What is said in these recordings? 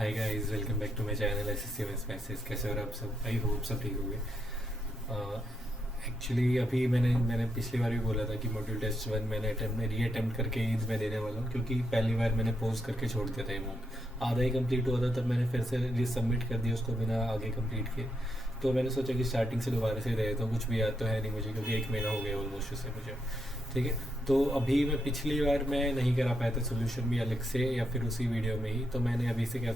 Hi guys, welcome back to my channel SSCMS message. कैसे हो आप सब? आई होप सब ठीक होंगे। एक्चुअली अभी मैंने पिछली बार भी बोला था कि मॉड्यूल टेस्ट 1 मैंने री अटेम्प्ट करके ईद में देने वाला हूँ, क्योंकि पहली बार मैंने पोस्ट करके छोड़ दिया था ये मॉक। आधा ही कंप्लीट हुआ था, तब मैंने फिर से री सबमिट कर दिया उसको बिना आगे कंप्लीट किए। तो मैंने सोचा कि स्टार्टिंग से दोबारा से दे देता हूँ। कुछ भी याद तो है नहीं मुझे, क्योंकि 1 महीना हो गया ऑलमोस्ट उसे मुझे। ठीक है, तो अभी मैं पिछली बार मैं नहीं करा पाया था सोल्यूशन भी अलग से या फिर उसी वीडियो में ही। तो मैंने अभी से क्या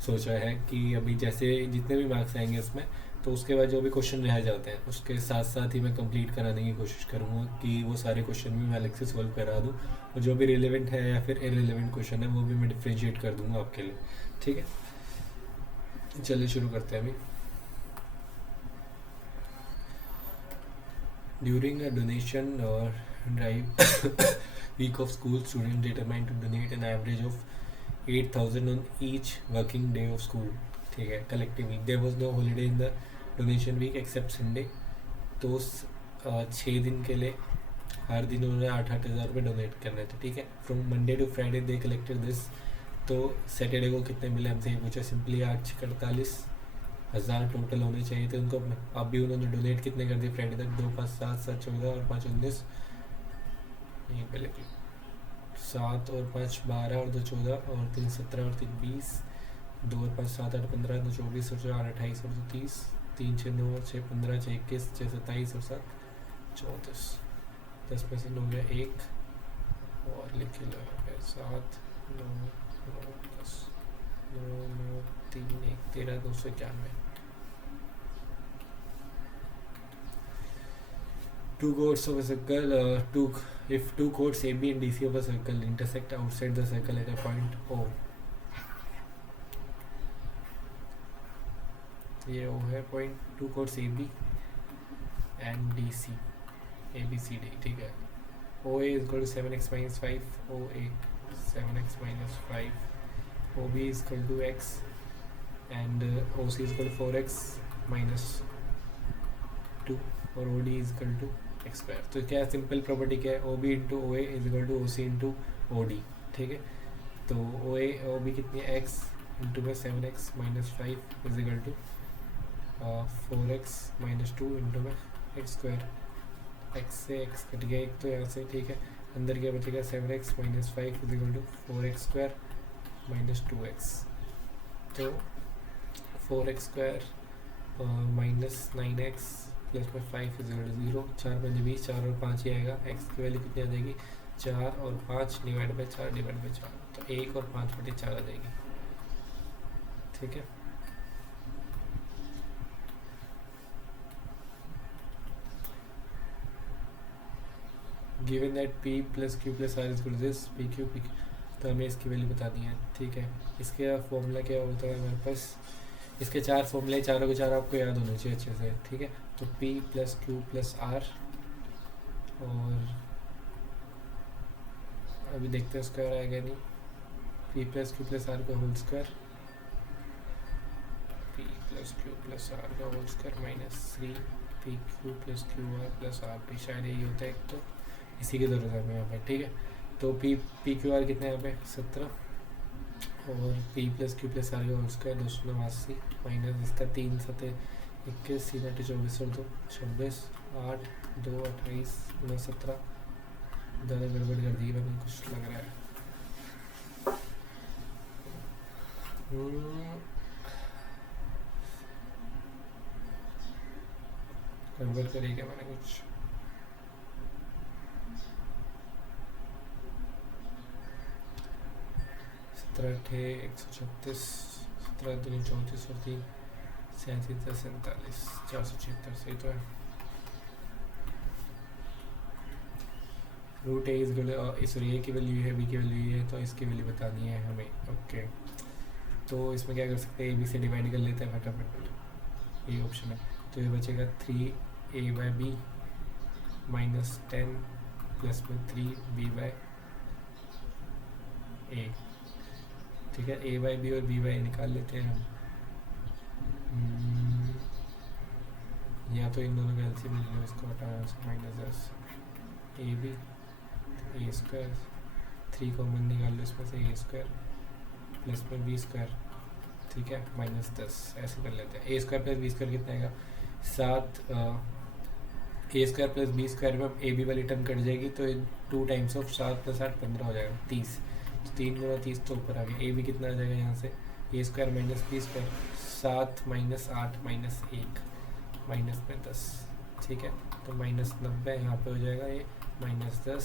सोचा है कि अभी जैसे जितने भी मार्क्स आएंगे इसमें, तो उसके बाद जो भी क्वेश्चन रह जाते हैं उसके साथ साथ ही मैं कंप्लीट कराने की कोशिश करूँगा कि वो सारे क्वेश्चन भी मैं अलग से सॉल्व करा दूँ, और जो भी रिलेवेंट है या फिर इरेलीवेंट क्वेश्चन है वो भी मैं डिफ्रेंशिएट कर दूँगा आपके लिए। ठीक है, चलिए शुरू करते हैं अभी। During a donation drive week of school, students determined to donate an average of 8,000 on each working day of school. ठीक है, collectively there was no holiday in the donation week except Sunday. तो 6 दिन के लिए हर दिन उन्होंने 8,000 रुपये donate करने थे। ठीक है, from Monday to Friday they collected this. तो सैटरडे को कितने मिले हमसे ये पूछा सिंपली। 8,48,000 टोटल होने चाहिए थे उनको। अब भी उन्होंने डोनेट कितने कर दिए फ्राइडे तक? 2, 5, 7, 7, 14 और 5, 19, यहीं पे लिख लो। 7 और 5, 12 और 2, 14 और 3, 17 और 3, 20, 2 और 5, 7, 8, 15, 2, 24 और 4, 28 और 2, 30, 3, 6, 9 और 6, 15, 6, 21, 6, 27 और 7, 34। 10 में से 9 गया 1 और लिख लो 7, 9, 9, 10, 9, 9, 3, 1, 13, 291। Two chords of a circle, if two chords AB and DC of a circle intersect outside the circle at a point O, ये O है point. Two chords AB and DC, ABCD। ठीक है, OA is equal to 7x minus 5, OA 7x minus 5, OB is equal to x and OC is equal to 4x minus 2 और OD is equal to x square. तो क्या simple property क्या है? O B into O A is equal to O C into O D. ठीक है, तो O B कितनी है? एक्स इंटू में 7x minus 5 is equal to 4x minus 2 into में एक्स स्क्वायर। एक्स से एक्स कट गया एक तो यहाँ से। ठीक है, अंदर क्या बचेगा? 7x minus 5 is equal to 4x square minus 2x। तो 4x square minus 9x plus में 5 इज इक्वल टू 0। 4, 5, 20, 4 और 5 ही आएगा। एक्स की वैल्यू कितनी आ जाएगी? 4 और 5 डिवाइड बाई 4 डिवाइड बाई 4, तो 1 और 5/4 आ जाएगी। ठीक है, given that P plus Q plus R is equal to this P Q, तो हमें इसकी वैल्यू बतानी है। ठीक है, इसका फॉर्मूला क्या होता है हमारे पास? इसके 4 फॉर्मूले, चारों के चार आपको याद होने चाहिए अच्छे से। ठीक है, तो P plus Q plus R, और अभी देखते हैं स्क्वायर आएगा नहीं। P plus Q plus R का whole square, P plus Q plus R का whole square minus 3PQ plus QR plus RP। शायद यही होता है एक, तो इसी की ज़रूरत है हमें यहाँ पर। ठीक है, तो PQR कितने यहाँ पे? 17 और P plus Q plus R का होल स्क्वायर 289 माइनस इसका 3, 7, 21, 3, 8, 24 और 2, 26, 8, 2, 28, 9, 17। ज़्यादा गड़बड़ कर दी मैंने, कुछ लग रहा है। गड़बड़ करी क्या मैंने कुछ? सत्रह 136, 17 दूनी 34 और 3, 37, 47, 476। सही तो है। रूट ए इज सॉरी, ए की वैल्यू है, बी की वैल्यू है, तो इसकी वैल्यू बतानी है हमें। ओके, तो इसमें क्या कर सकते हैं? ए बी से डिवाइड कर लेते हैं फटाफट, ये ऑप्शन है। तो ये बचेगा 3a/b माइनस 10 प्लस में 3b/a। ठीक है, a/b और b/a निकाल लेते हैं हम। या तो इन दोनों का एलसीएम ले लो, इसको हटाना, minus 10 A B A square, 3 common निकाल लो इसमें से, ए स्क्वायर प्लस में बी स्क्वायर ठीक है, -10 ऐसे कर लेते हैं। A square plus B square कितना आएगा 7, A square plus B square में ए बी वाली टर्म कट जाएगी तो 2 टाइम्स ऑफ 7 + 8 15 हो जाएगा 30, तो 3 × 30 तो ऊपर आ गया। ए बी कितना आ जाएगा यहाँ से A square minus B square 7 - 8 - 1 -10, ठीक है, तो -90 यहाँ पे हो जाएगा, ये -10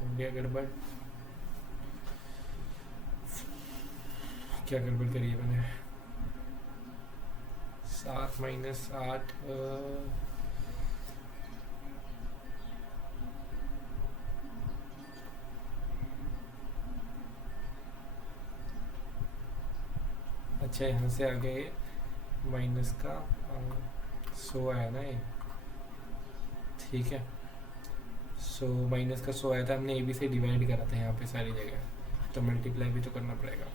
हो गया। गड़बड़ क्या गड़बड़ करी है मैंने, 7 - 8 अच्छा यहाँ से आगे माइनस का 100 आया ना ये, ठीक है। सो माइनस का 100 आया था, हमने ए बी से डिवाइड करा था यहाँ पे सारी जगह, तो मल्टीप्लाई भी तो करना पड़ेगा,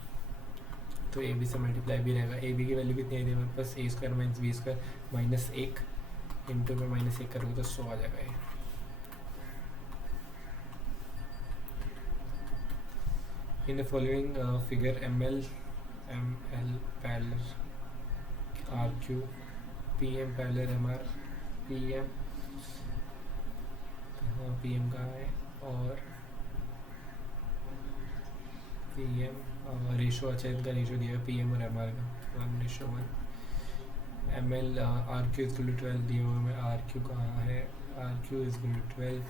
तो ए बी से मल्टीप्लाई भी रहेगा। ए बी की वैल्यू कितनी आई थी हमारे पास A square minus B square -1 into में -1 करोगे तो 100 आ जाएगा ये। In the following figure M L parallel R Q, P M parallel M R, P M, हाँ पी एम कहाँ है, और पी एम रेशो, अच्छा इनका रेशो दिया है पी एम और एम आर का 1:1। M L R Q is 12 दिए हुए में, आर क्यू कहाँ है, आर क्यू इज 12,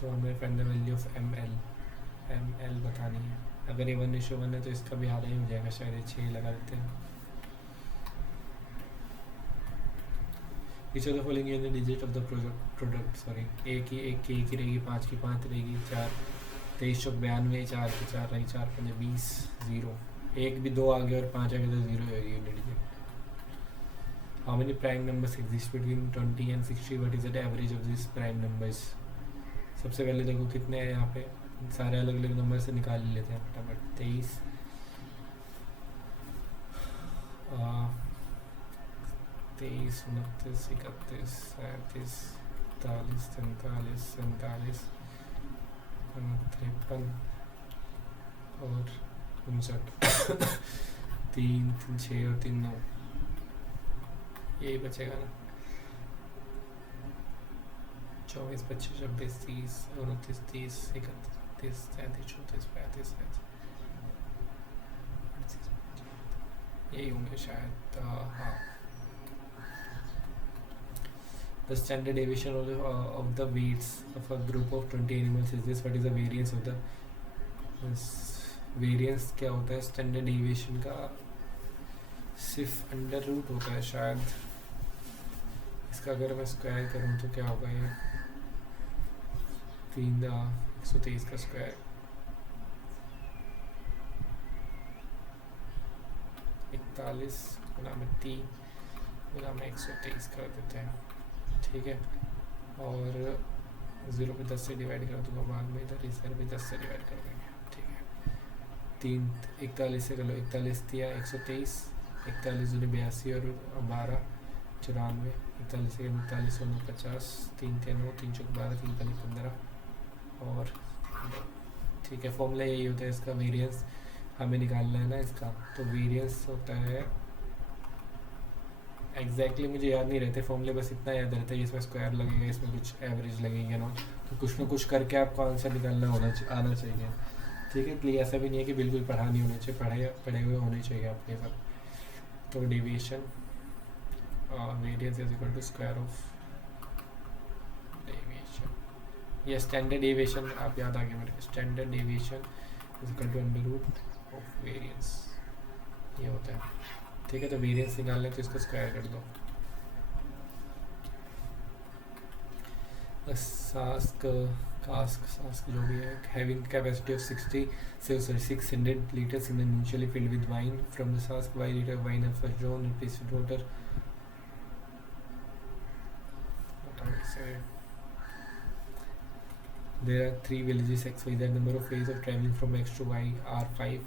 तो हमें find the value of M L बतानी है। अगर ये 1:1 है तो इसका भी आधा ही हो जाएगा शायद, 6 लगा देते हैं। Each of the following is the digit of the product, sorry, एक की रहेगी, 5 की 5 रहेगी, 4 23 चौक 92, 4 की 4 रही, 4 × 5 = 20, 0 एक भी 2 आ गए और 5 आ गए तो 0 होगी unit digit. How many prime numbers exist between 20 and 60, what is the average of this prime numbers. सबसे पहले देखो कितने हैं यहाँ पे, सारे अलग अलग नंबर से निकाल लेते हैं फटाफट। 23, 29, 31, 37, 43, 43, 47, 53 और 59 3, 6 और 3 9, यही बचेगा ना। 24, 25, 26, 30, 29, 30, 31, 33, 34, 35, यही होंगे शायद, हाँ। The standard deviation of the weights of a group of 20 animals is this. What is the variance of the variance क्या होता है standard deviation का, सिर्फ अंडर रूट होता है शायद। इसका अगर मैं स्क्वायर करूँ तो क्या होगा, ये 123 का स्क्वायर 41 गुना में 3 गुना में 123 कर देते हैं, ठीक है। और 0 पे 10 से डिवाइड कर दूंगा बाद में, इधर इस भी 10 से डिवाइड कर देंगे, ठीक है। 3 41 से कर लो, 41 दिया 123, 41 दूनी 82 और 12 94, 41 से 39 और 50, 3 3 9, 3 चौक 12, 3 3 15 और, ठीक है। फॉर्मूला यही होता है इसका, वेरिएंस हमें निकालना है ना इसका, तो वेरिएंस होता है एग्जैक्टली मुझे याद नहीं रहते फॉर्मूले, बस इतना याद रहता है इसमें स्क्वायर लगेगा, इसमें कुछ एवरेज लगेगा ना, तो कुछ ना कुछ करके आपको आंसर निकालना आना चाहिए, ठीक है। इसलिए ऐसा भी नहीं है कि बिल्कुल पढ़ा नहीं होना चाहिए, पढ़े हुए होने चाहिए आपके सब। तो deviation variance is equal to square of deviation, ये स्टैंडर्ड डेविएशन आप याद आ गया मेरे, standard deviation is equal to under root of variance, ये होता है, ठीक है। तो वेरिएंस निकालना है तो इसको स्क्वायर कर दो। सास्क जो भी है, having capacity of 600 liters in initially filled with wine from the cask, 5 liter of wine first drawn and replaced with water. What I would say, there are 3 villages x, y, z. Number of ways of traveling from x to y are 5.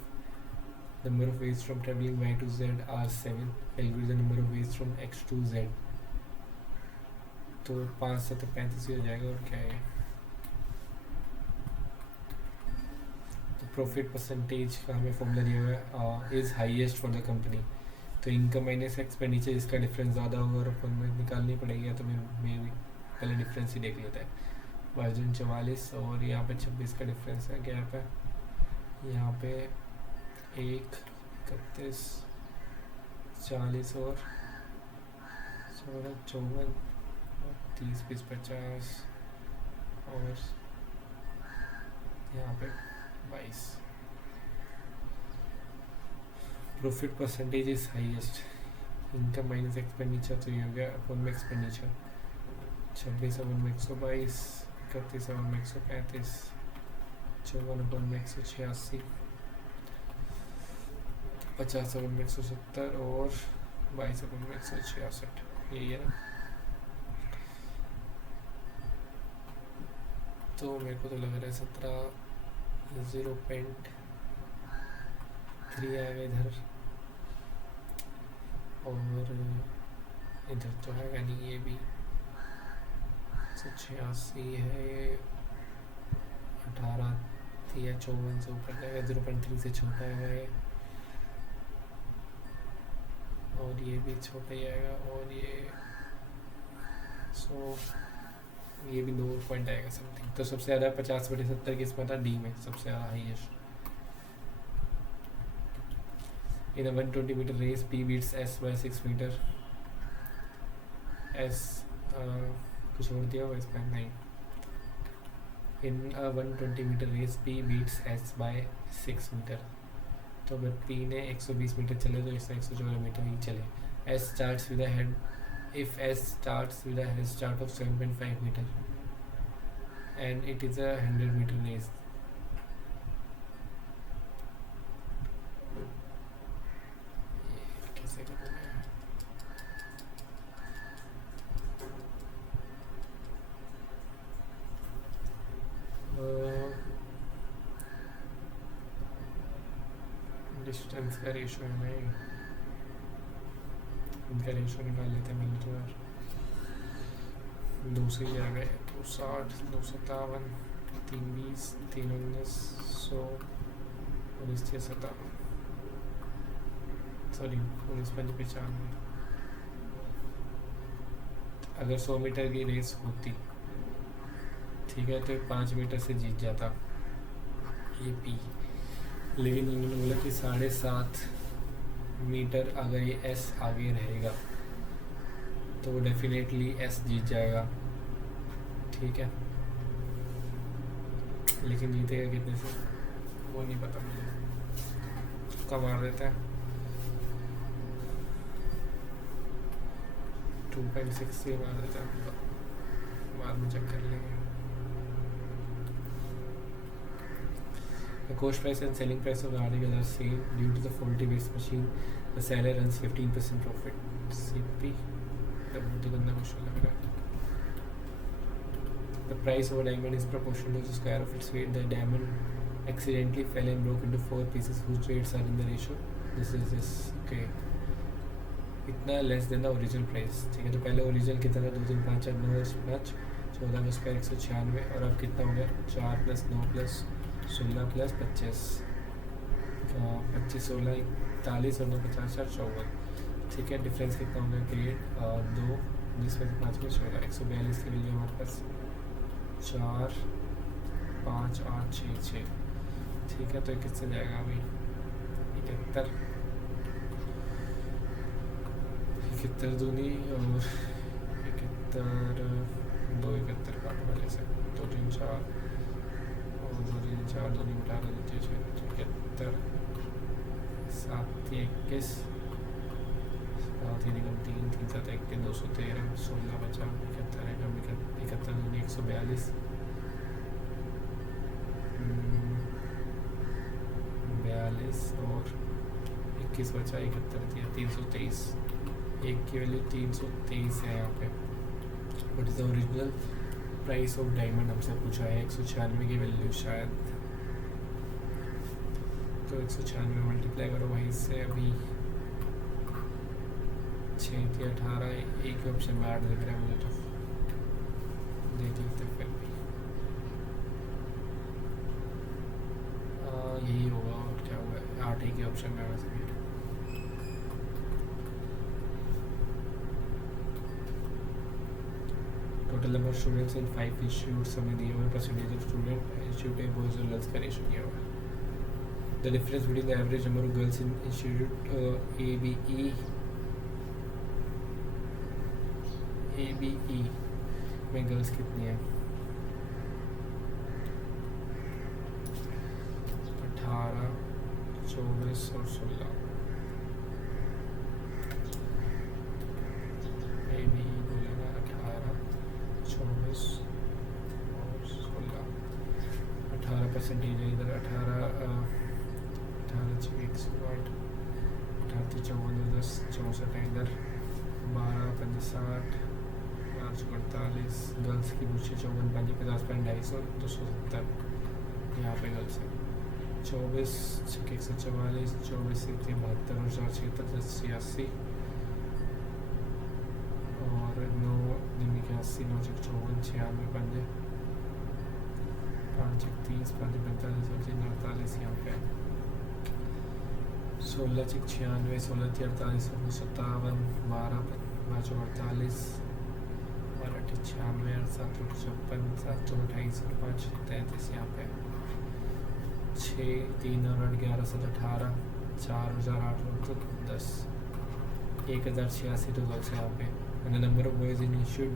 Number of ways from traveling y to z are 7. Calculate the number of ways from x to z. तो 5 से तो 35 ही हो जाएगा, और क्या है, तो profit percentage का हमें फॉर्मूला दिया हुआ है is highest for the company. तो इनकम माइनस एक्सपेंडिचर, इसका डिफरेंस ज़्यादा होगा और अपन में निकालनी पड़ेगी, तो मैं भी पहले डिफरेंस ही देख लेता है। मार्जिन 44 और यहाँ पे 26 का डिफरेंस है गैप है। यहाँ पे 1, 31, 40 और 16, 54, 30, 20, 50 और यहाँ पे 22। Profit percentage is highest, income minus expenditure, तो ये हो गया अपन में एक्सपेंडिचर। 26 अपन में 122, 31 अपन में 135, 54 अपन में 186, 50 अपन में 170 और 22 अपन में 166। यही है ना। तो मेरे को तो लग रहा है 17.3 आएगा इधर, और इधर तो आएगा नहीं, ये भी 186 है, 18 या 54 से ऊपर जाएगा, 0.3 से छोटा आएगा ये, और ये भी छोटा ही आएगा, और ये ये भी 2 पॉइंट आएगा समथिंग। तो सबसे ज़्यादा 50/70 किस्मत था डी में, सबसे ज़्यादा highest. In 120 metre race P beats S by 6 metre. S कुछ और दिया हुआ इसमें नहीं। In 120 metre race P beats S by 6 metre. तो अगर पी ने 120 मीटर चले तो इसमें 114 मीटर ही चले। S starts with a head, if S starts with a head start of 7.5 meter and it is a 100 meter race, कैसे करूँगा? Distance का रेशो है नहीं, इनका रेशो निकाल लेते हैं मिनट यार। 2 से ही आ गए, 260, 257, 320, 319, 100, 1957, सॉरी 1995। अगर 100 मीटर की रेस होती, ठीक है, तो 5 मीटर से जीत जाता ये पी, लेकिन उन्होंने बोला कि 7.5 मीटर अगर ये एस आगे रहेगा तो वो डेफिनेटली एस जीत जाएगा, ठीक है, लेकिन जीतेगा कितने से वो नहीं पता मुझे। कम मार देता है 2.6 से मार देता है, बाद में चेक कर लेंगे। The cost price and selling price of the article are same due to the faulty waste machine. The seller earns 15% profit. CP. बहुत ही गंदा क्वेश्चन लग रहा है। The price of a diamond is proportional to the square of its weight. The diamond accidentally fell and broke into 4 pieces whose weights are in the ratio. This okay. इतना less than the original price. ठीक है, तो पहले original कितना था? 2, 3, 5, 4, 9, 5, 14 का square 196, और अब कितना हो गया? 4 + 9 + 16 + 25, 25, 16, 41 और 9, 50, 4, 54। ठीक है, डिफरेंस कितना हो गया? ग्रेड 2, जिसमें से 5 में 16, 142 की वैल्यू हमारे पास 4, 5, 8, 6, 6। ठीक है, तो ये किससे जाएगा अभी? 71, 71 दूनी और 71, 2 71 काटने वाले से 2, 3, 4 और 2, 3, 4, 2 नहीं उठा रहे, 71, 7, 21, 7, 3, 3, 3, 7, 21, 213, 16 बचा 71 है, 71 दूनी 142, 42 और 21 बचा 71 दिया 323। एक की वैल्यू 323 है यहाँ पे। What is the original price of diamond हमसे पूछा है, 196 की वैल्यू शायद, तो 196 मल्टीप्लाई करो भाई इससे, अभी 6 या 18, एक ही ऑप्शन में 8 दिख रहा है मुझे, तो देख लेते फिर भी। यही एक ही ऑप्शन में वैसे भी। Total number of students in 5 institute समय दिए हुए, परसेंटेज ऑफ स्टूडेंट इंस्टीट्यूट है, बॉयज़ और गर्ल्स का रेशो दिया हुआ है। The difference between the average number of girls in institute ABE में गर्ल्स कितनी है? 18, 24 और 16। ABE बोलेगा 18, 24 और 16। 18% है इधर, 18 18 108, 18 54 10 64 है इधर, 12 50 5 48। गर्ल्स की पूछे 54 5 50 250 270 यहाँ पे गर्ल्स है। 24 6 144, 24 1 72 और 4 76 86 और 9 9 81 9 6 54 96 5 5 30 5 45 और 3 48 यहाँ पे 16 6 96 16 48 57 12 5 48 12 96 7 56 7 28 और 5 33 यहाँ पे 6 3 और 8 11 7 18 4 और 4 8 और 10 1086 तो गर्ल्स है यहाँ पे। And number of boys in institute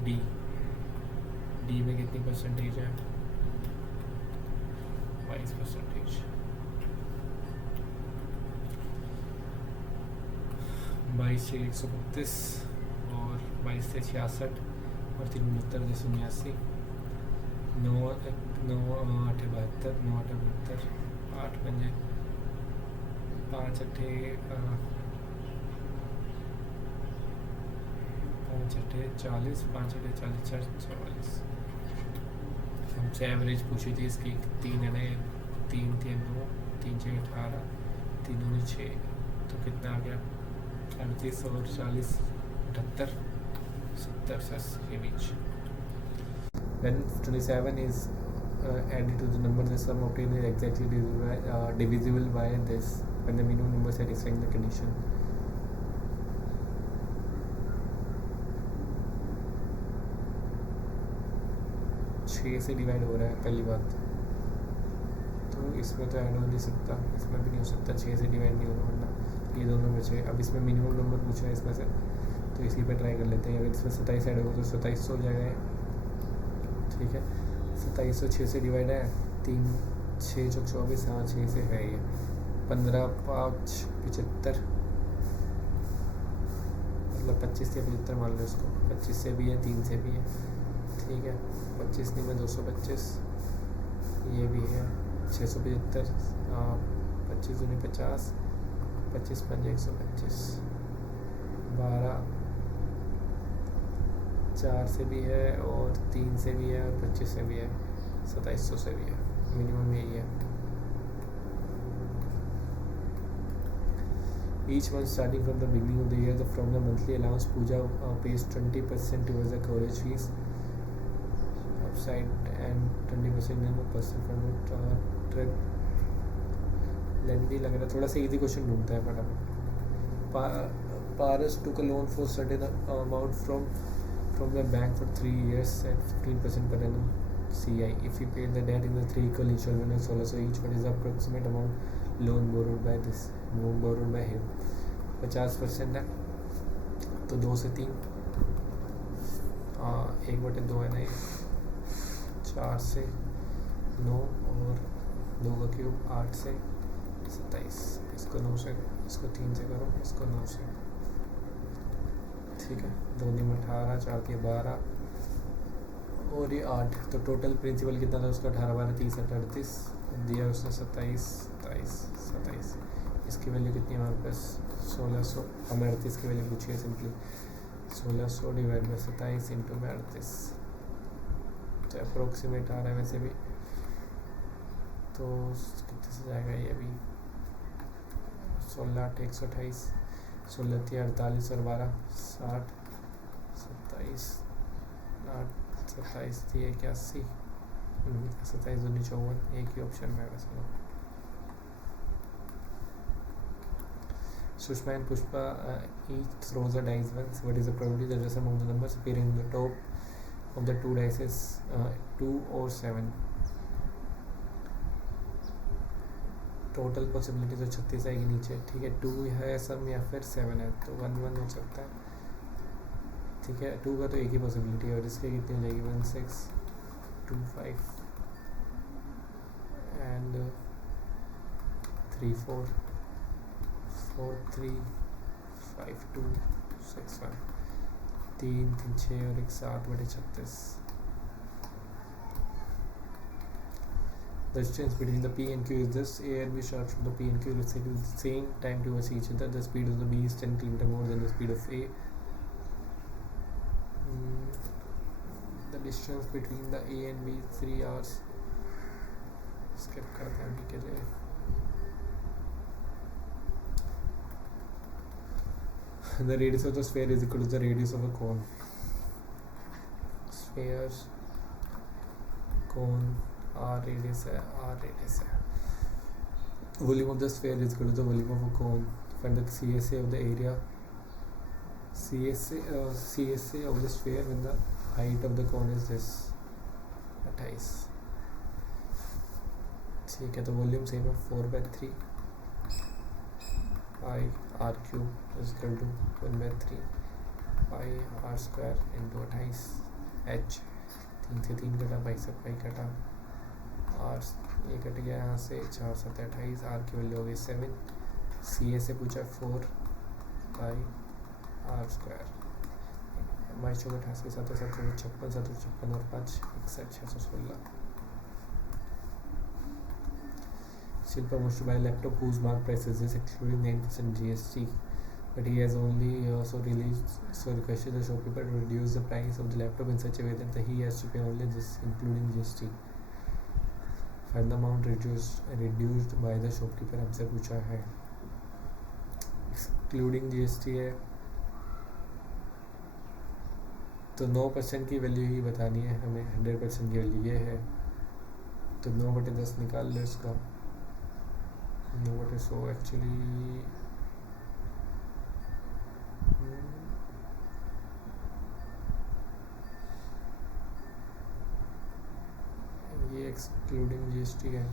D में कितनी परसेंटेज है? 22%। 22 से 132 और 22 से 66 और 3 69 से 89 9 9 8 72 9 8 72 8 5 5 8 5 8 40 5 8 40 4 44। हमसे एवरेज पूछी थी इसकी 3 है ना, 3 3 9 3 6 18 3 9 6 तो कितना आ गया? 38 और 40 78 70 से 80 के बीच। When 27 is added to the number, the sum obtained is exactly divisible by this when the minimum number satisfying the condition. छः से डिवाइड हो रहा है पहली बात, तो इसमें तो ऐड हो नहीं सकता, इसमें भी नहीं हो सकता, 6 से डिवाइड नहीं होगा वरना ये दोनों बचे। अब इसमें मिनिमम नंबर पूछा है इसमें से, तो इसी पे ट्राई कर लेते हैं। अगर इसमें 27 ऐड होगा तो 2700 हो जाएगा, ठीक है। 2700 6 से डिवाइड है, 3 6 चौक 24, हाँ 6 से है ये। 15 5 75 मतलब 25 से 75 मान लो इसको, 25 से भी है 3 से भी है, ठीक है। 25 नहीं में 225, ये भी है 675, 25 दूनी 50, 25 5 125, 12 4 से भी है और 3 से भी है और 25 से भी है, 2700 से भी है, मिनिमम यही है। Each month starting from the beginning of the year, from the monthly allowance, Pooja pays 20% towards the college fees upside and 20% in the personal fund trip. लेंदी लग रहा है, थोड़ा सा इजी क्वेश्चन ढूंढता है फटाफट। Paras took a loan for certain amount from the bank for 3 years at 15% per annum CI. If he paid the debt in the 3 equal installments of 16, so each what is the approximate amount loan borrowed by him? 50% है तो 2 से 3, 1/2 है ना, 4 से 9 और 2 का cube 8 से 27, इसको 9 से, इसको 3 से करो, इसको 9 से, ठीक है। 2 में 18, 4 के 12 और ये 8, तो टोटल प्रिंसिपल कितना था उसका? 18 12 30 38 दिया उसने 27। इसकी वैल्यू कितनी है हमारे पास? 1600। हमें 38 की वैल्यू पूछी है सिंपली, 1600 डिवाइड बाई 27 इंटू में 38, तो अप्रोक्सीमेट आ रहा है वैसे भी, तो कितने से जाएगा ये भी? 16 8 128, 16 3 48 और 12 60, 27 8 27 थी 81, 27 दूनी 54, एक ही ऑप्शन में वैसे। Sushma and Pushpa each throws a dice once. What is the probability that the sum of the numbers appearing on the top of the two dice is 2 or 7? Total possibility तो 36 आएगी नीचे, ठीक है. 2 है सम या फिर 7 है, तो 1 1 हो सकता है, ठीक है. 2 का तो एक ही पॉसिबिलिटी है, और इसके कितनी हो जाएगी 1 6 2 5 एंड 3 4 4 3 5 2 6 1, 3 3 6 और एक 7/36. The distance between the P and Q is this. A and B shot from the P and Q receive at the same time towards each other. The speed of the B is 10 km more than the speed of A. The distance between the A and B is 3 hours. Skip करते हैं B के लिए. The radius of the sphere is equal to the radius of a cone. Spheres, cone, R radius है, R radius है. Volume of the sphere is equal to the volume of a cone. Find the CSA of the area. CSA of the sphere when the height of the cone is this 28. ठीक है, तो volume same है 4/3 pi r cube is equal to 1/3 pi r square into 28 h. 3 से 3 कटा, पाई से पाई कटा, are ये cut गया यहाँ से, 4 7 28, आर की वैल्यू हो गई 7. सी ए से पूछा 4 पाई आर स्क्वायर, 22 88 7 7 56 7 56 और 5 61 616. Shilpa wants to buy a laptop whose mark price is this, excluding 9% GST, but he has only requested the shopkeeper to reduce the price of the laptop in such a way that he has to pay only this, including GST. Find the amount reduced by the shopkeeper. हमसे पूछा है, excluding GST है, तो 9% की value ही बतानी है हमें. 100% की वैल्यू ये है, तो 9/10 निकाल लो इसका. 9/100 एक्चुअली ये एक्सक्लूडिंग GST है,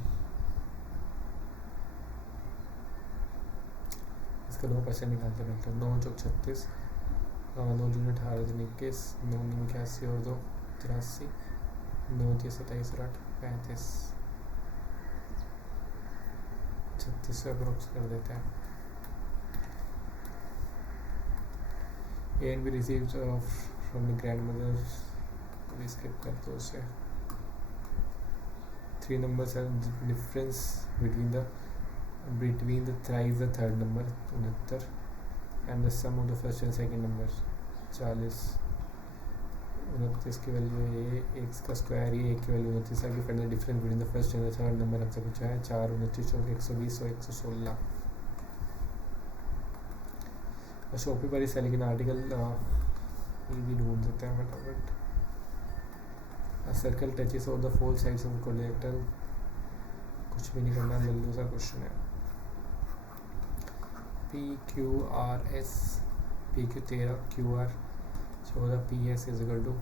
इसका 9% निकालते रहते हैं. 9 चौक 36, 9 दूनी 18 दूनी 21, 9 दूनी 81 और 2 83, 9 30 27 और 8 35, 36 से अप्रोक्स कर देते हैं. A and B received from the grandmother. We skip करते हैं उसे. 3 numbers are the difference between the thrice the third number 69 and the sum of the first and second numbers 40. 29 की वैल्यू है ये, x का स्क्वायर ही, एक की value 29 आगे. Find the difference between the first and the third number हमसे पूछा है. 4 29 और 120 और 116. और शॉपी पर इस लेकिन आर्टिकल ये भी ढूंढ सकते हैं फटाफट. A circle touches over the four sides of a quadrilateral. कुछ भी नहीं करना, लल्लू सा क्वेश्चन है. P Q R S, P Q 13, Q R 14, P S is equal to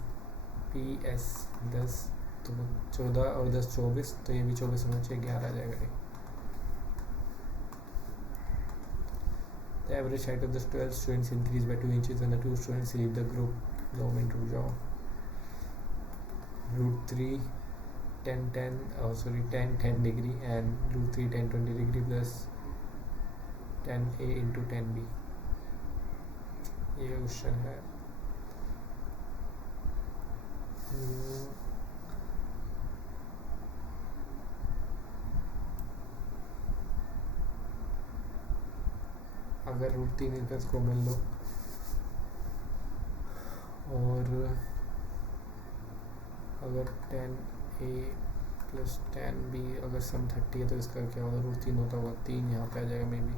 P S 10, तो 14 और 10 24, तो ये भी 24 होना चाहिए, 11 आ जाएगा ये. The average height of the 12 students increased by 2 inches and the 2 students leave the group. 2 minute रुक जाओ. √3 10 10 degree and √3 10 20 degree plus 10a into 10b. ये क्वेश्चन है. अगर √3 इनवर्स को मिल लो और अगर 10a प्लस 10b अगर सम 30 है तो इसका क्या होगा, √3 होता होगा 3 यहाँ पे आ जाएगा मे बी.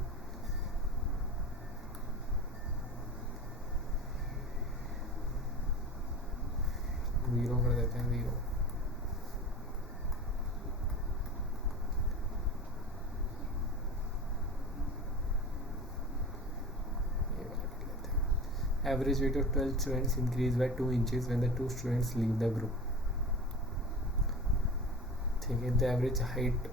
ज़ीरो कर देते हैं, 0. Average weight of 12 students increased by 2 inches when the 2 students leave the group. ठीक है. The average height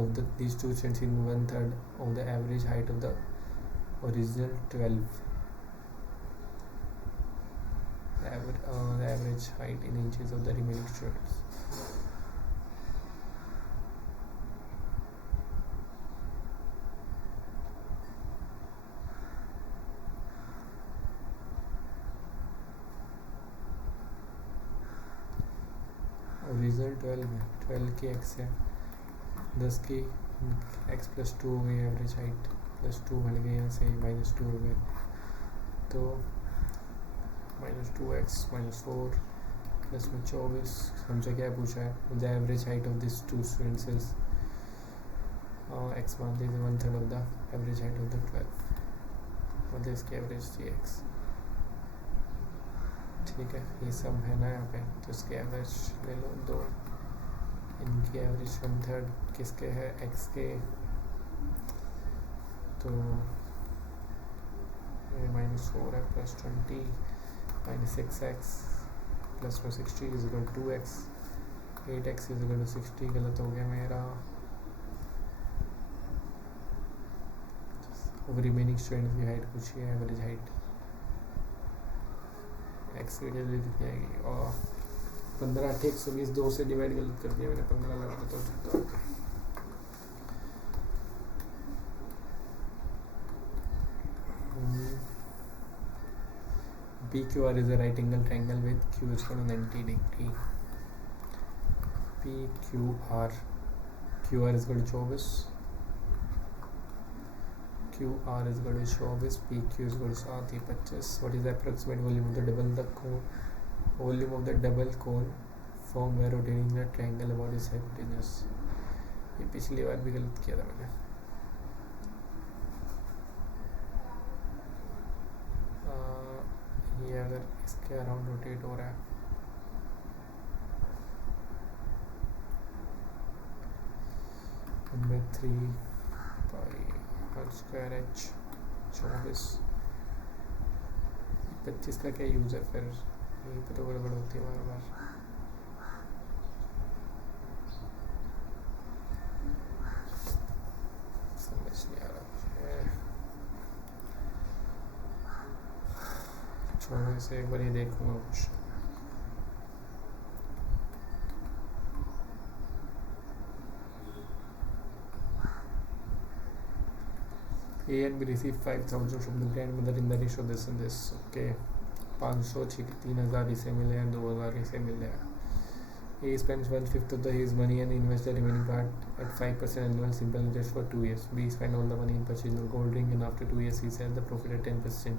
of these 2 students in 1/3 of the average height of the original 12. The average height in inches of the remaining students. Original 12 में 12 की x है, 10 की x plus 2 हो गई average height, plus 2 बढ़ गई यहाँ से -2 हो गए, तो -2x -4 प्लस में 24. समझो क्या पूछा है. The average height of this 2 students is x मान दीजिए 1/3 of the average height of the 12, मतलब इसकी एवरेज थी x. ठीक है, ये सब है ना यहाँ पे, तो इसके एवरेज ले लो 2. इनकी एवरेज 1/3 किसके है, x के, तो ये -4 है प्लस 20 -6x प्लस में 60 is equal 2x. 8x is equal 60. गलत हो गया मेरा. अब रिमेनिंग स्टूडेंट्स की हाइट पूछी है, एवरेज हाइट एक्स की वैल्यू कितनी आएगी, और 15 120 2 से डिवाइड गलत कर दिया मैंने, 15 लगा तो PQR is a right angle triangle with Q is equal to 90 degree. PQR is equal to 24, QR is equal to 24, PQ is equal to 25. What is the approximate volume of the double cone formed by rotating the triangle about its hypotenuse? ये पिछली बार भी गलत किया था मैंने. ये अगर इसके अराउंड रोटेट हो रहा है, नंबर 3 स्क्वायर h 24. 25 का क्या यूज़ है फिर, यहीं पर तो गड़बड़ होती है बार बार. समझ नहीं आ रहा मुझे. छोड़ो से एक बार ये देखूंगा कुछ. A and B receive 5,000 from the grandmother in the ratio this and this. Okay, 500 3,000 इसे मिले हैं, 2,000 इसे मिले हैं. A spends 1/5 of his money and invests the remaining part at 5% annual simple interest for 2 years. B spends all the money in purchasing a gold ring and after 2 years he sells the profit at 10%.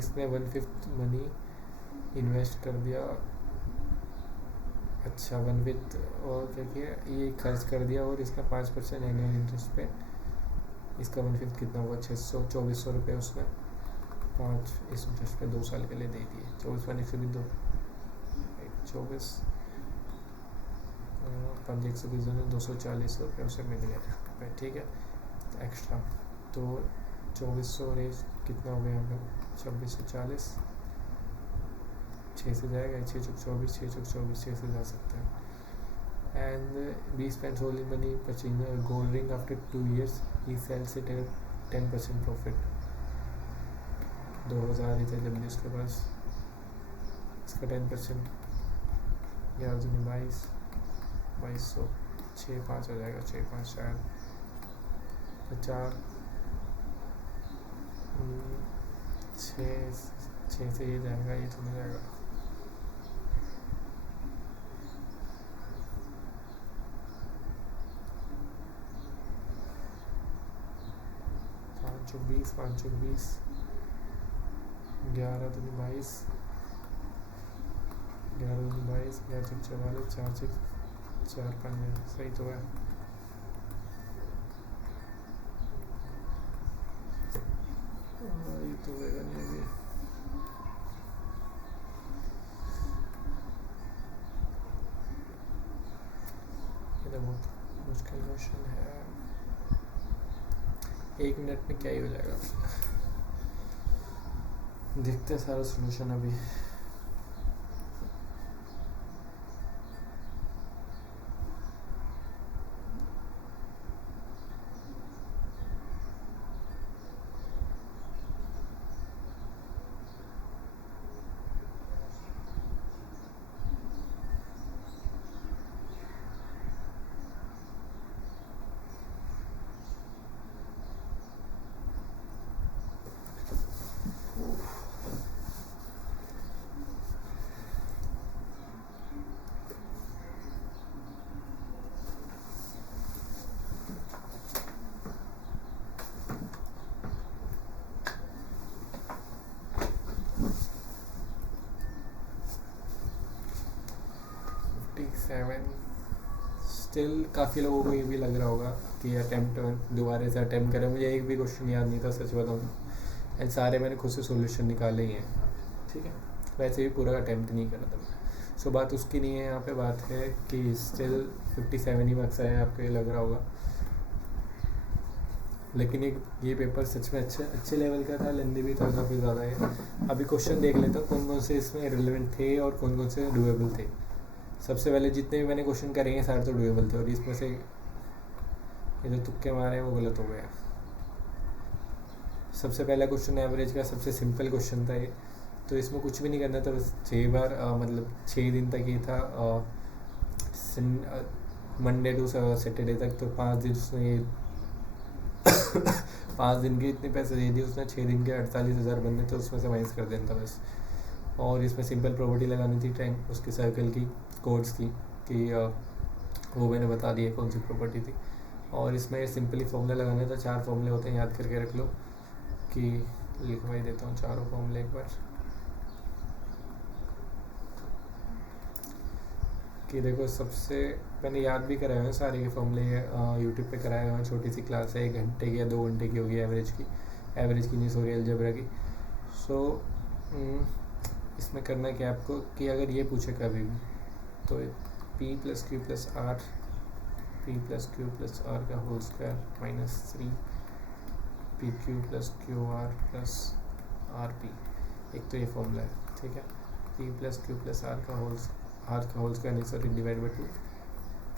इसने 1/5 money invest कर दिया, अच्छा 1/5 और क्या किया, ये खर्च कर दिया, और इसका 5% एनुअल इंटरेस्ट पे इसका 1/5 कितना हुआ, 2400 रुपये उसने 5 इस इंटरेस्ट पे 2 साल के लिए दे दिए. 24 × 120 24 5 120 240 रुपये उसे मिल गया. ठीक है, एक्स्ट्रा. तो 2400 रेज कितना हो गया यहाँ पे, 26 से 40 6 से जाएगा, 6 चौक 24 6 चौक 24 6 से जा सकता है. And B spends whole money purchasing a gold ring after 2 years he sells it at 10% profit. 2000 ही थे जब भी उसके पास, इसका 10% 1122 2200 6 5 हो जाएगा, 6 5 शायद 4 6 से ये जाएगा, ये तो नहीं जाएगा. पाँच 20 11 दूनी 22 11 दूनी 22 11 चौक 44 4 6 4 5 सही तो है. ये तो होगा नहीं अभी. ये तो बहुत मुश्किल क्वेश्चन है. 1 मिनट में क्या ही हो जाएगा। देखते हैं सारा सोल्यूशन अभी। स्टिल काफ़ी लोगों को ये भी लग रहा होगा कि अटैम्प्ट दोबारा से अटैम्प्ट करें। मुझे एक भी क्वेश्चन याद नहीं था, सच बताऊँ, एंड सारे मैंने खुद से सॉल्यूशन निकाले ही हैं। ठीक है, वैसे भी पूरा अटैम्प्ट नहीं करा था मैं। सो बात उसकी नहीं है, यहाँ पे बात है कि स्टिल 57 ही मार्क्स आए, आपको ये लग रहा होगा। लेकिन ये पेपर सच में अच्छे लेवल का था, लेंदी भी था काफ़ी ज़्यादा है। अभी क्वेश्चन देख लेता हूँ कौन कौन से इसमें रिलेवेंट थे और कौन कौन से डूएबल थे। सबसे पहले जितने भी मैंने क्वेश्चन करे हैं सारे तो डूएबल थे, और इसमें से ये जो तुक्के मारे हैं वो गलत हो गया। सबसे पहला क्वेश्चन एवरेज का सबसे सिंपल क्वेश्चन था ये, तो इसमें कुछ भी नहीं करना था, बस 6 बार मतलब 6 दिन तक ये था, मंडे टू सैटरडे तक, तो 5 दिन उसने ये 5 दिन के इतने पैसे दे दिए उसने, 6 दिन के 48,000 बनने, तो उसमें से माइनस कर देना था बस। और इसमें सिंपल प्रॉपर्टी लगानी थी टैंक उसके सर्कल की कोड्स की, कि वो मैंने बता दिया कौन सी प्रॉपर्टी थी। और इसमें सिंपली फॉर्मूला लगाना था, 4 फॉर्मूले होते हैं, याद करके रख लो, कि लिखवाई देता हूँ चारों फॉर्मूले एक बार, कि देखो सबसे मैंने याद भी कराए हैं सारे के फॉर्मूले, यूट्यूब पे कराए हुए हैं। छोटी सी क्लास है, 1 घंटे की या 2 घंटे की होगी एवरेज की नहीं, सॉरी, अलजेब्रा की। सो इसमें करना क्या आपको, कि अगर ये पूछे कभी भी तो p + q + r, p + q + r का whole square minus 3 pq + qr + rp, एक तो ये फॉर्मूला है। ठीक है, p + q + r का होल स्क्वायर नहीं, sorry, divide by 2,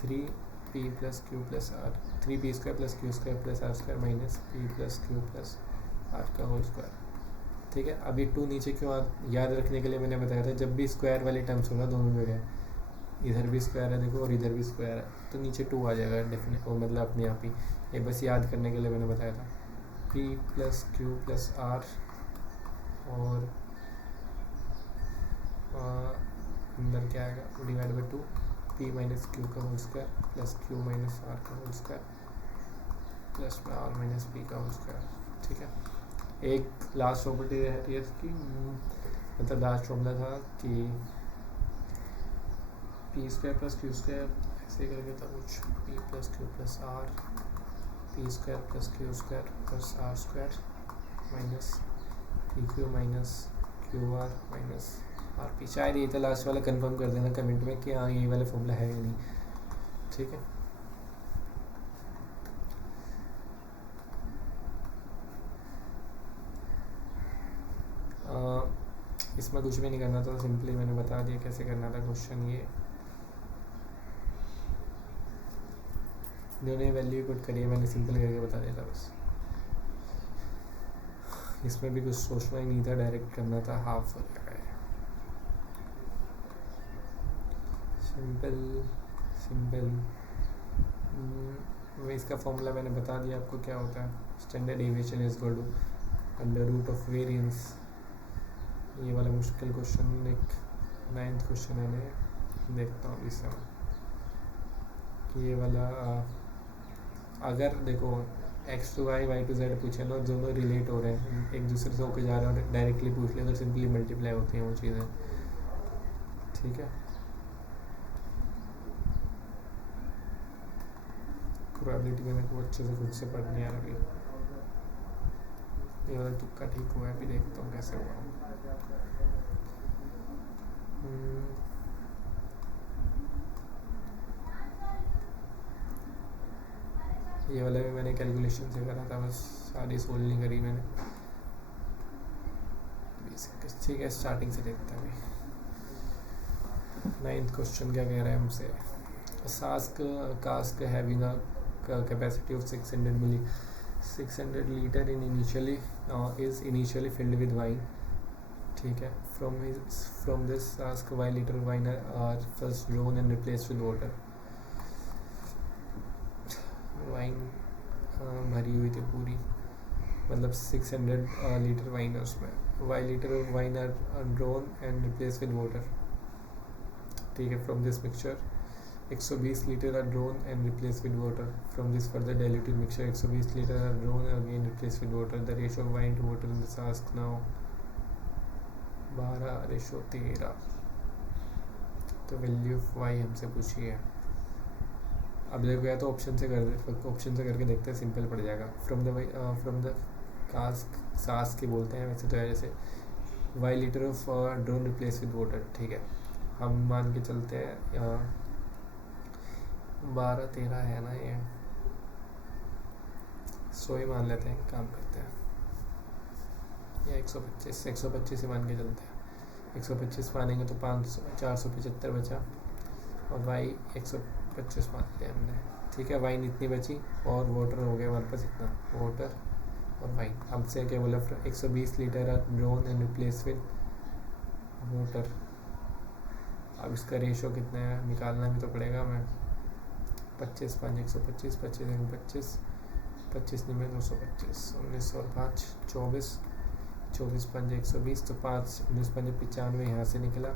3p + q + r, 3p² + q² + r² minus p + q + r का होल स्क्वायर। ठीक है, अभी 2 नीचे क्यों याद रखने के लिए मैंने बताया था, जब भी स्क्वायर वाली टर्म्स हो ना दोनों जगह, इधर भी स्क्वायर है देखो और इधर भी स्क्वायर है, तो नीचे 2 आ जाएगा डेफिनेट, वो मतलब अपने आप ही। ये बस याद करने के लिए मैंने बताया था, p + q + r, और अंदर क्या आएगा, डिवाइड बाई 2, p - q का whole square plus q - r का whole square plus r - p का होल स्क्वायर। ठीक है, एक लास्ट प्रॉपर्टी रहती है इसकी, मतलब लास्ट फॉर्मूला था कि p² + q² ऐसे करके था कुछ, p + q + r, p² + q² + r² minus pq - qr minus rp। शायद ये था लास्ट वाला, कंफर्म कर देना कमेंट में कि हाँ ये वाला फॉर्मूला है या नहीं। ठीक है, इसमें कुछ भी नहीं करना था, सिंपली मैंने बता दिया कैसे करना था क्वेश्चन। ये इन्होंने वैल्यू पुट करी है, मैंने सिंपल करके बता दिया था बस। इसमें भी कुछ सोचना ही नहीं था, डायरेक्ट करना था, हाफ हो जाएगा। सिंपल इसका फॉर्मूला मैंने बता दिया आपको क्या होता है, standard deviation is equal to √of variance. ये वाला मुश्किल क्वेश्चन, एक 9th क्वेश्चन है, मैं देखता हूँ इस समय कि ये वाला अगर देखो x to y, y to z पूछे तो दोनों रिलेट हो रहे हैं, एक दूसरे से होकर जा रहे हैं, और डायरेक्टली पूछ ले तो सिंपली मल्टीप्लाई होती हैं वो चीज़ें। ठीक है, प्रोबेबिलिटी में मेरे को अच्छे से खुद से पढ़ने आ रहा है। ये वाला तुक्का ठीक हुआ है, अभी देखता हूँ कैसे हुआ। ये वाला भी मैंने कैलकुलेशन से करा था, बस सारी सोल्व नहीं करी मैंने। ठीक है, स्टार्टिंग से देखते हैं अभी। 9th क्वेश्चन क्या कह रहा है हमसे। सास्क cask having a capacity of 600 liter in initially is initially filled with wine. ठीक है, from this cask 1 liter wine are first drawn and replaced with water. Wine भरी हुई थी पूरी, मतलब 600 लीटर वाइन है उसमें। 1 liter wine are drawn and replace with water. ठीक है, from this mixture 120 litre are drawn and replace with water. From this further diluted mixture 120 litre are drawn and again replace with water. The ratio of wine to water in this cask now 12:13। तो value of Y हमसे पूछी है। अब देखो, या तो option से करके देखते हैं, सिंपल पड़ जाएगा। फ्रॉम द कास्क की बोलते हैं वैसे तो है, जैसे 1 litre of drone replace with water. ठीक है, हम मान के चलते हैं 12:13 है ना, ये 100 ही मान लेते हैं, काम करते हैं। या 125 ही मान के चलते हैं। 125 मानेंगे तो 475 बचा, और वाई 125 मान लिया हमने। ठीक है, वाइन इतनी बची और वाटर हो गया हमारे पास इतना, वाटर और वाइन। हमसे क्या बोला, 120 litre are drawn and replace with water. अब इसका रेशो कितना है निकालना भी तो पड़ेगा हमें। 25 5 125, 25 25, 25 में 225, 19 और 5 24, 24 5 120, तो 5 19 5 95 यहाँ से निकला,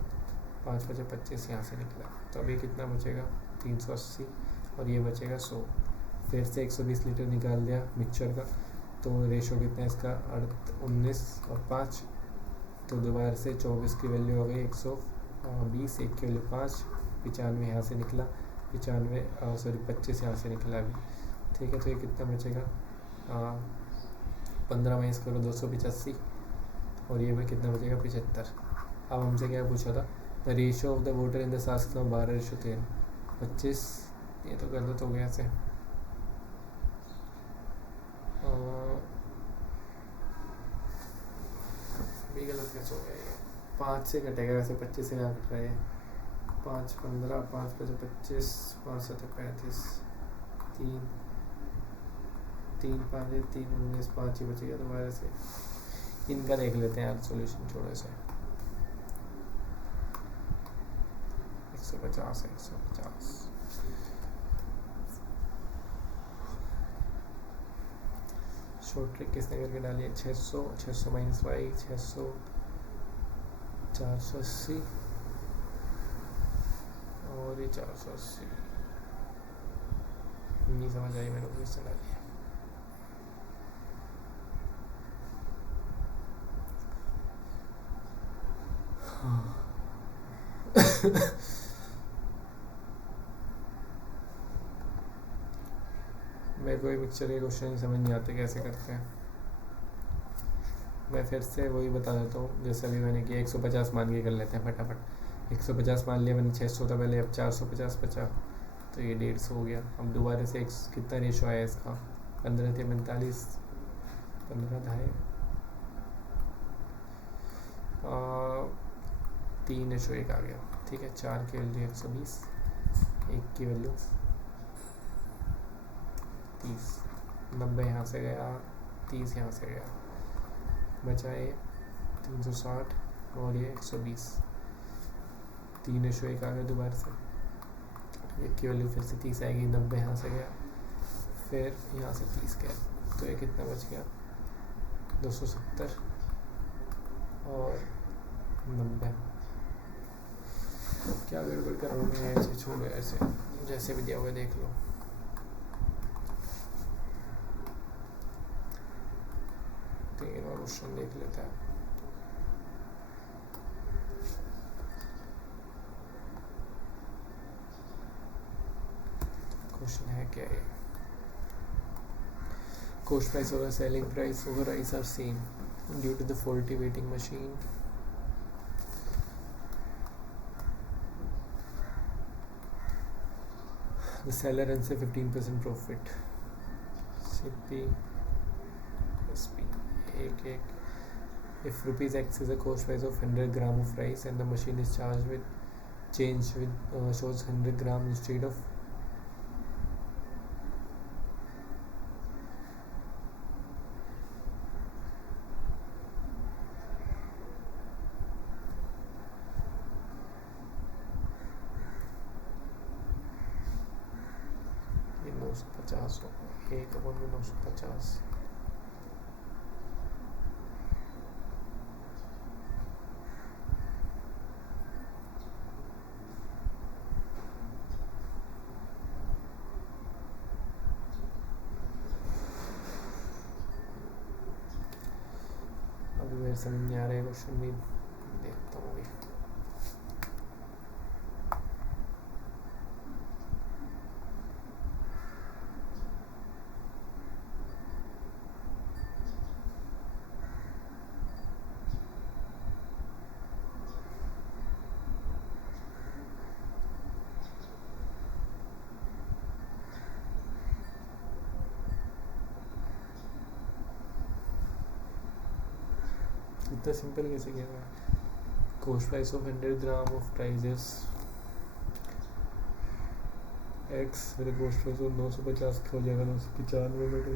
5 बचे 25 यहाँ से निकला। तो अभी कितना बचेगा 380, और ये बचेगा 100। फिर से 120 लीटर निकाल दिया मिक्सचर का, तो रेशो कितना है इसका 19 और 5, तो दोबारा से 24 की वैल्यू हो गई 120, 1 की वैल्यू 5, 95 यहाँ से निकला, 25 यहाँ से निकला अभी। ठीक है, तो ये कितना बचेगा 15 माइनस करो 285, और ये में कितना बचेगा 75। अब हमसे क्या पूछा था, the ratio of the water in the cask now 12:13। 25, ये तो गलत हो गया ऐसे, भी गलत कैसे हो गया ये, 5 से कटेगा वैसे, 25 से कहाँ कट रहा है। 5 15, 5 5 25, 5 7 35, 3 3 5 3 19, 5 ही बचेगा दोबारा से। इनका देख लेते हैं यार सॉल्यूशन, छोड़ो इसे। 150 है, 150। शॉर्ट ट्रिक किसने करके डाली है, 600 600 माइनस वाई 600, 480 और ये 480। नहीं समझ आई मैंने किसने डाली है। मेरे को मिक्सचर के क्वेश्चन ही समझ नहीं आते कैसे करते हैं। मैं फिर से वही बता देता हूँ, जैसे अभी मैंने किया 150 मान के कर लेते हैं फटाफट। 150 मान लिया मैंने, 600 था पहले, अब 450 बचा, तो ये 150 हो गया। अब दोबारा से कितना रेशो आया इसका, 15 थे 45, 15 था 3:1 आ गया। ठीक है, 4 की वैल्यू 120, 1 की वैल्यू 30, 90 यहाँ से गया, 30 यहाँ से गया, बचा ये 360 और ये 120। 3:1 आ गया दोबारा से, 1 की वैल्यू फिर से 30 आएगी, 90 यहाँ से गया, फिर यहाँ से 30 गया, तो ये कितना बच गया 270 और 90। क्या गड़बड़ कर रहा हूँ मैं, ऐसे छोड़ो, ऐसे जैसे भी दिया हुआ देख लो। तीन और क्वेश्चन देख लेते हैं। क्वेश्चन है क्या ये, cost price over selling price over rise are same due to the faulty weighting machine. The seller earns a 15% profit. कितनी SP एक if rupees X is a cost price of 100 gram of rice and the machine is charged with change with shows 100 gram instead of ये 950 होगा 1/950 अभी मेरे समझ नहीं आ रहा है क्वेश्चन भी देखता हूँ अभी इतना सिंपल कैसे किया है cost price of 100 gram of prices X मेरे cost price of 950 हो जाएगा 995 बटे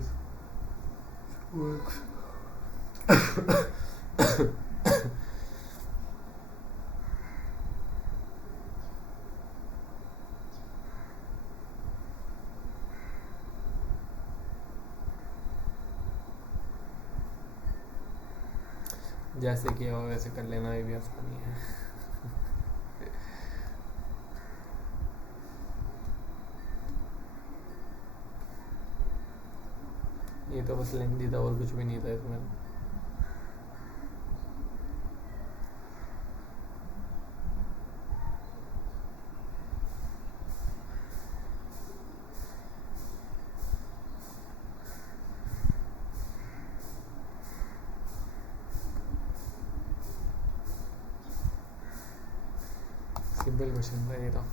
जैसे किया हो वैसे कर लेना ये भी आसानी है ये तो बस लेंदी था और कुछ भी नहीं था इसमें सिंपल क्वेश्चन था ये तो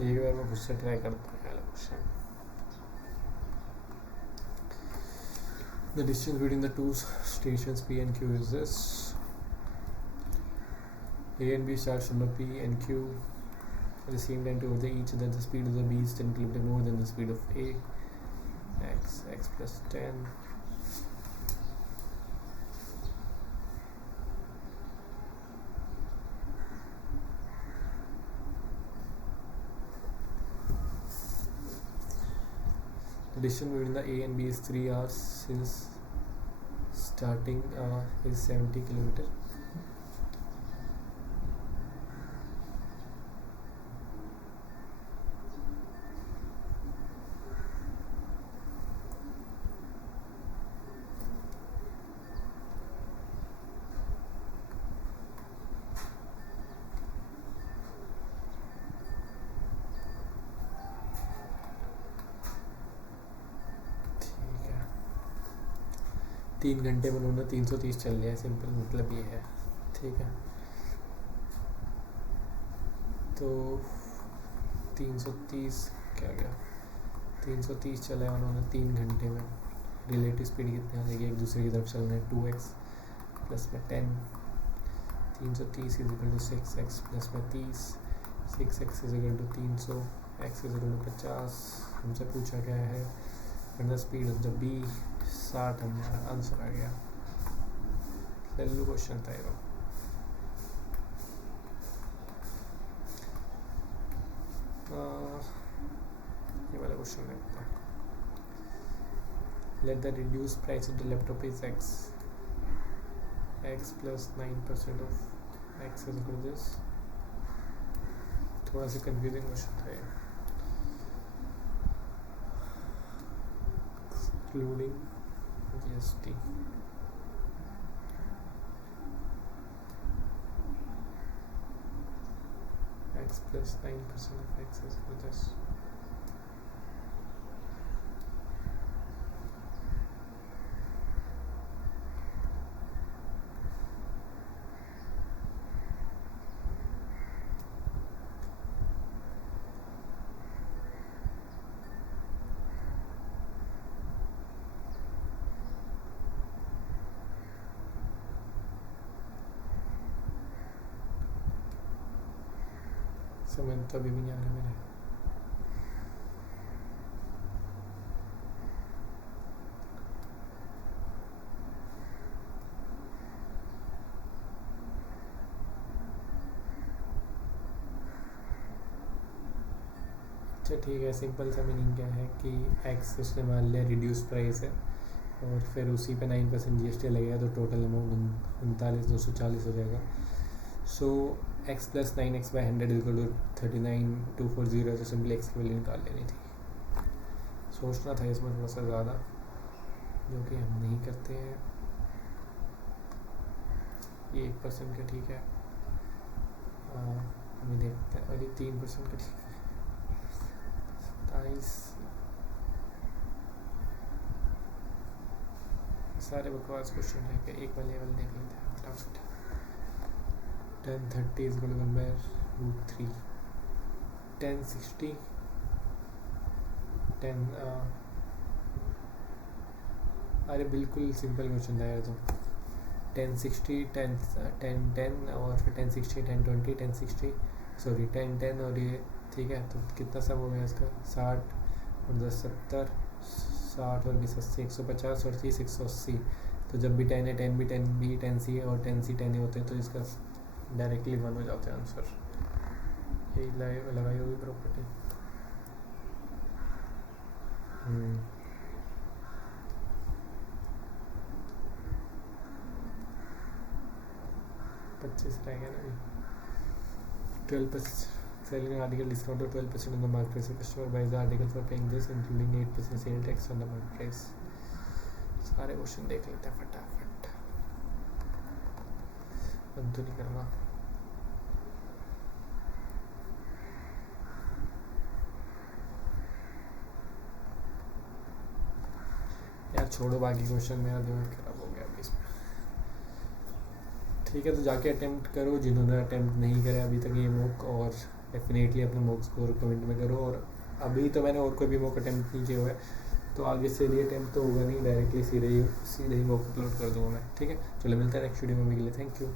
एक बार मैं खुद से ट्राई करता हूँ पहला question The distance between the two stations P and Q is this. A and B starts from the P and Q at the same time towards each other. The speed of the B is 10 km more than the speed of A. X plus 10. The distance between the A and B is 3 hours since starting is 70 km. तीन घंटे में उन्होंने 330 चल लिया है simple मतलब ये है ठीक है तो 330 क्या गया 330 चला है उन्होंने 3 घंटे में रिलेटिव स्पीड कितनी आ जाएगी एक दूसरे की तरफ चलना है 2x प्लस में 10 330 is equal to 6x plus में 30 6x is equal to 300 x is equal to 50 हमसे पूछा क्या है the speed of the B 60 हमारा आंसर आ गया पहलू क्वेश्चन था ये वाला क्वेश्चन देखता हूँ let the reduce price of the laptop is x plus 9% of x is equal to this थोड़ा सा कंफ्यूजिंग क्वेश्चन था ये. Excluding GST. X plus 9% of X is equal to this. समझ तो अभी भी नहीं आ रहा मेरे. अच्छा ठीक है, सिंपल सा मीनिंग क्या है कि एक्स उसने मान लिया रिड्यूस प्राइस है और फिर उसी पे 9% GST लगेगा तो टोटल अमाउंट 39,240 हो जाएगा. So X plus 9x/100 equal to 39,240 है. तो सिंपली एक्स की वैल्यू निकाल लेनी थी. सोचना था इसमें थोड़ा सा ज़्यादा, जो कि हम नहीं करते हैं. ये 1% का ठीक है. हमें देखते हैं. और ये 3% का ठीक है. 27 सारे बकवास क्वेश्चन रह गए. एक वाले लेवल देख लेते हैं फटाफट. 1030 is equal to 1/√3. 1060 10 अरे बिल्कुल सिंपल क्वेश्चन था यार. तो 1060 10 और फिर 1060 1020 1060 सॉरी 10 और ये ठीक है. तो कितना सब हो गया इसका? 60 और 10 70 60 और 20 80 150 और 30 180. तो जब भी 10 है 10 भी 10 भी 10C है और 10C 10 होते हैं तो इसका डायरेक्टली 1 हो जाते हैं आंसर. यही लगाई होगी प्रॉपर्टी. 25 रह गया ना. 12% selling an article discount of 12% on the market price. Customer buys the article for paying this including 8% sale tax on the market price. सारे क्वेश्चन देख लेते हैं फटाफट. बंद तो नहीं करना. यार छोड़ो बाकी क्वेश्चन, मेरा दिमाग खराब हो गया अभी इसमें. ठीक है, तो जाके अटेम्प्ट करो जिन्होंने अटेम्प्ट नहीं करे अभी तक ये मॉक, और डेफिनेटली अपने मॉक स्कोर कमेंट में करो. और अभी तो मैंने और कोई भी मॉक अटेम्प्ट नहीं किया हुआ है, तो आगे से ये अटेम्प्ट तो होगा नहीं. डायरेक्टली सीधे ही मॉक अपलोड कर दूँगा मैं. ठीक है, चलो मिलते हैं नेक्स्ट वीडियो में. अभी के लिए थैंक यू.